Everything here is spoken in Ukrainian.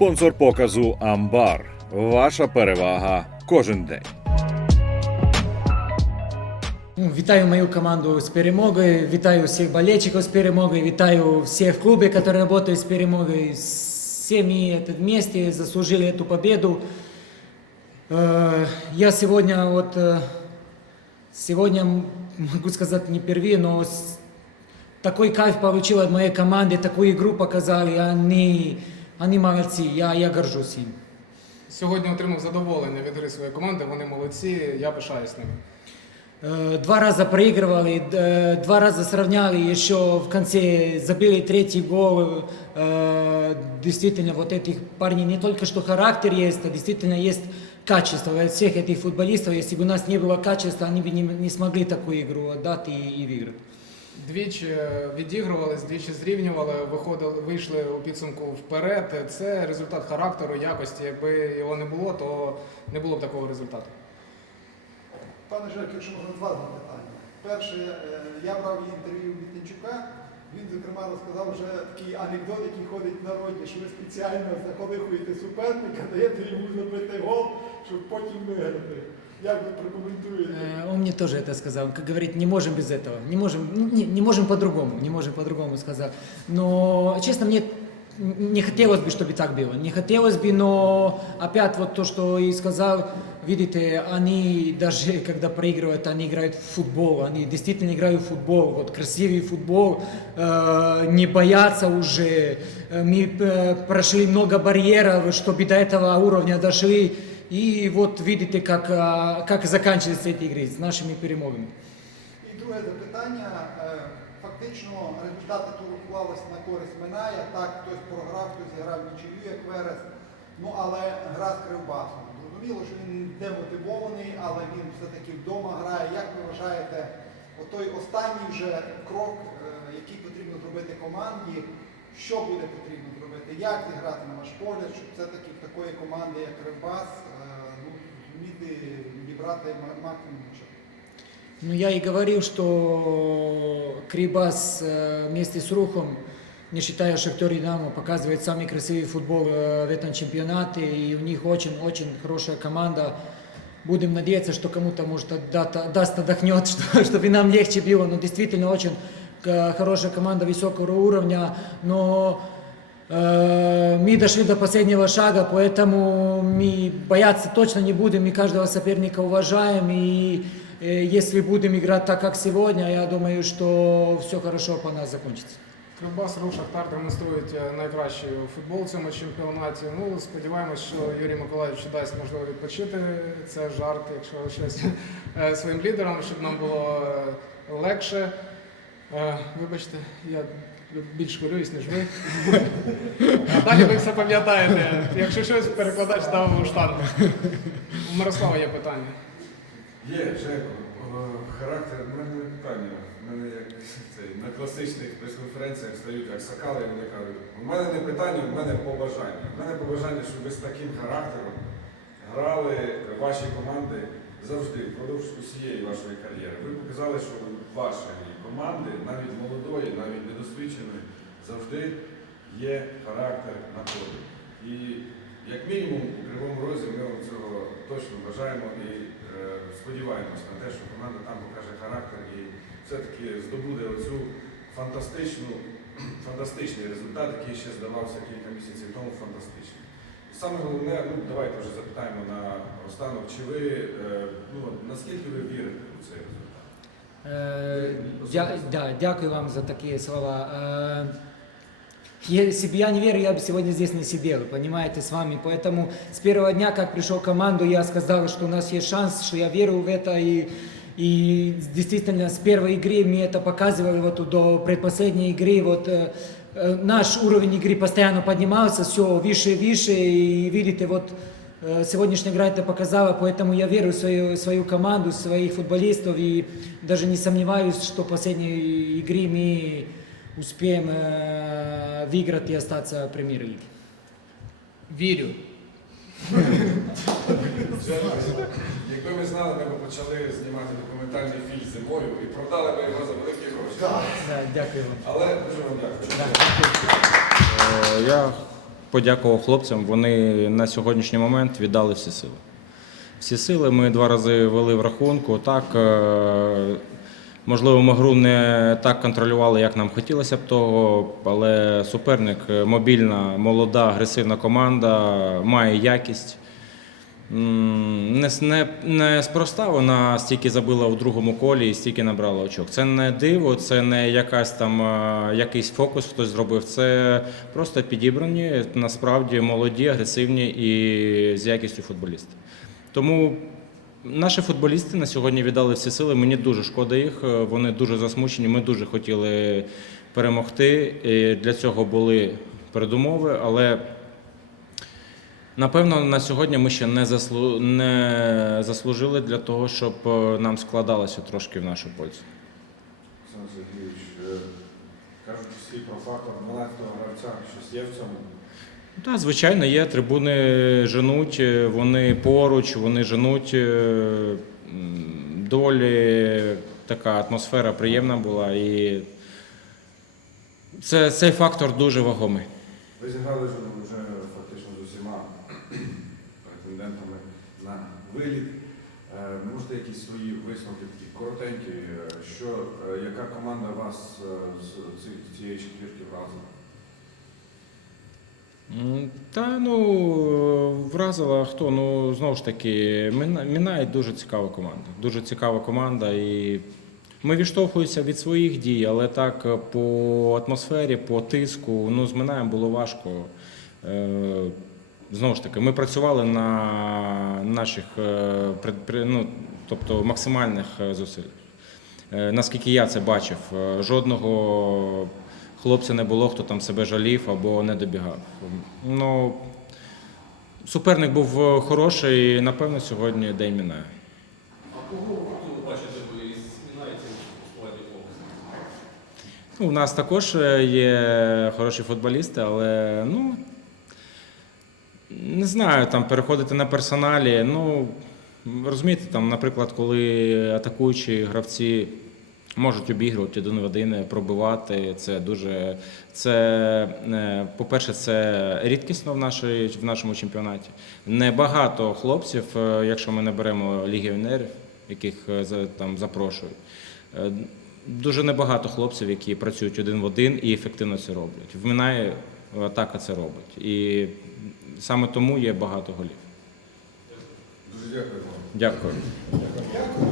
Спонсор показу Амбар. Ваша перевага кожен день. Ну, Вітаю мою команду з перемогою, вітаю всіх болельщиков з перемогою, вітаю всіх в клубе, которые работают с перемогой. Все мы это вместе заслужили эту победу. Э, Я сегодня вот э, сегодня м, могу сказать не впервые, но с- такой кайф получил от моей команды, такую игру показали, они, они молодцы, я, я горжусь им. Сьогодні отримав задоволення від гри своєї команди. Вони молодці. Я пишаюсь ними. Э, Два раза проигрывали, э, два раза сравняли, еще в конце забили третий гол. Э, Действительно, вот этих парней не только что характер есть, а действительно есть качество. От всех этих футболистов, если бы у нас не было качества, они бы не, не смогли такую игру отдать и, и выиграть. Двічі е, відігрувались, двічі зрівнювали, виходили, вийшли у підсумку вперед. Це результат характеру, якості. Якби його не було, то не було б такого результату. Пане Жек, якщо можна два запитання. Перше, е, я брав інтерв'ю від Тинчука. Він, зокрема, розказав вже такий анекдот, який ходить в народі, що ви спеціально заколихуєте суперника, даєте йому забити гол, щоб потім виграти. Як ви прокоментуєте? Э, Он мне тоже это сказал. Как говорит, не можем без этого. Не можем, ну, не, не можем по-другому. Не можем по-другому сказал. Но, честно, мне не хотелось бы, чтобы так было. Не хотелось бы, но опять вот то, что и сказал, видите, они даже когда проигрывают, они играют в футбол. Они действительно играют в футбол. Вот красивый футбол. э, не боятся уже. Э, Мы э, прошли много барьеров, чтобы до этого уровня дошли. И вот видите, как, а, как заканчиваются эти игры с нашими перемогами. І друге запитання. Фактично результати туру вклалися на користь Миная. Так, хтось програв, хтось зіграв нічию, як Верес. Ну, але гра з Кривбасом. Зрозуміло, що він демотивований, але він все-таки вдома грає. Як ви вважаєте, отой останній вже крок, е, який потрібно зробити команді, що буде потрібно зробити, як зіграти на ваш погляд, щоб все-таки в такої команди, як Кривбас, е, ну, зуміти відібрати максимум очок? Ну, я и говорил, что Крибас э, вместе с Рухом, не считая Шахтер и Динамо, показывает самый красивый футбол э, в этом чемпионате. И у них очень-очень хорошая команда. Будем надеяться, что кому-то, может, даст отдохнет, что, чтобы нам легче было. Но действительно очень э, хорошая команда высокого уровня. Но Мы дошли до последнего шага, поэтому мы бояться точно не будем, мы каждого соперника уважаем, и если будем играть так, как сегодня, я думаю, что все хорошо по нас закончится. Кривбас, Рух, Шахтар демонструють е, найкращий футбол в цьому чемпіонаті. Ну, сподіваємось, що Юрій Миколаївич дасть можливо відпочити. Це жарт, якщо щось е, своїм лідерам, щоб нам було е, легше. Е, Вибачте, я більш хвилююсь, ніж ви. А далі ви все пам'ятаєте. Якщо щось перекладач дав у штангу. У Мирослава є питання. Є, Жеко, характер, в мене не питання. В мене як цей, на класичних прес-конференціях стають як сакали, і вони кажуть, у мене не питання, у мене побажання. У мене побажання, щоб ви з таким характером грали ваші команди завжди, впродовж усієї вашої кар'єри. Ви показали, що у вашої команди, навіть молодої, навіть недосвідченої, завжди є характер на полі. І як мінімум у Кривому Розі ми вам цього точно бажаємо і сподіваємось на те, що команда там покаже характер і все-таки здобуде оцю фантастичну, фантастичний результат, який ще здавався кілька місяців тому фантастичний. Саме головне, ну давайте вже запитаємо на останок, чи ви е, ну наскільки ви вірите у цей результат? Э, дя- да, дякую вам за такие слова. Если бы я не верил, я бы сегодня здесь не сидел, понимаете, с вами. Поэтому с первого дня, как пришел команду, я сказал, что у нас есть шанс, что я верю в это. И, и действительно, с первой игры мне это показывали, вот до предпоследней игры, вот э, э, наш уровень игры постоянно поднимался, все выше и выше. И видите, вот Э, Сегодняшняя игра это показала, поэтому я верю в свою, свою команду, своих футболистов и даже не сомневаюсь, что в последней игре мы успеем э, выиграть и остаться в премьер-лиге. Вірю. Якби ми знали, ми б почали знімати документальний фільм зимою і продали би його за великі гроші. Да, дякую вам. Але дуже вам дякую. Е, Я подякував хлопцям. Вони на сьогоднішній момент віддали всі сили. Всі сили ми два рази вели в рахунку. Так, е, можливо, ми гру не так контролювали, як нам хотілося б того, але суперник е, мобільна, молода, агресивна команда, має якість. Не, не, не спроста вона стільки забила у другому колі і стільки набрала очок. Це не диво, це не якась там е, якийсь фокус хтось зробив. Це просто підібрані, насправді молоді, агресивні і з якістю футболісти. Тому наші футболісти на сьогодні віддали всі сили. Мені дуже шкода їх. е, Вони дуже засмучені. Ми дуже хотіли перемогти. І для цього були передумови, але. Напевно, на сьогодні ми ще не, заслу... не заслужили для того, щоб е, нам складалося трошки в нашу пользу. Олександр Сергійович, е, кажуть всі про фактор 12-го гравця, щось є в цьому. Так, звичайно, є. Трибуни женуть, е, вони поруч, вони женуть. е, Долі така атмосфера приємна була. І це, цей фактор дуже вагомий. Ви зіграли вже, фактично з усіма претендентами на виліт. Е, Можете якісь свої висновки такі коротенькі, що, яка команда вас з цієї четвірки вразила? Та ну вразила хто? Ну знову ж таки, Мінай дуже цікава команда. Дуже цікава команда. І ми відштовхуємося від своїх дій, але так е, по атмосфері, по тиску, ну з Минаєм було важко. Е, Знову ж таки, ми працювали на наших е, ну, тобто максимальних зусиллях. Наскільки я це бачив, жодного хлопця не було, хто там себе жалів або не добігав. Ну, суперник був е, хороший, і, напевно, сьогодні день мінає. А кого ви бачите ви Мінайців у складі? Ну, у нас також е, є хороші футболісти, але ну. Не знаю, там переходити на персоналі. Ну, розумієте, там, наприклад, коли атакуючі гравці можуть обігрувати один в один, пробивати, це дуже. Це, е, по-перше, це рідкісно в, нашій, в нашому чемпіонаті. Небагато хлопців, е, якщо ми не беремо легіонерів, яких е, там запрошують. Дуже небагато хлопців, які працюють один в один і ефективно це роблять. В Минаї атака це робить. І саме тому є багато голів. Дуже дякую вам. Дякую.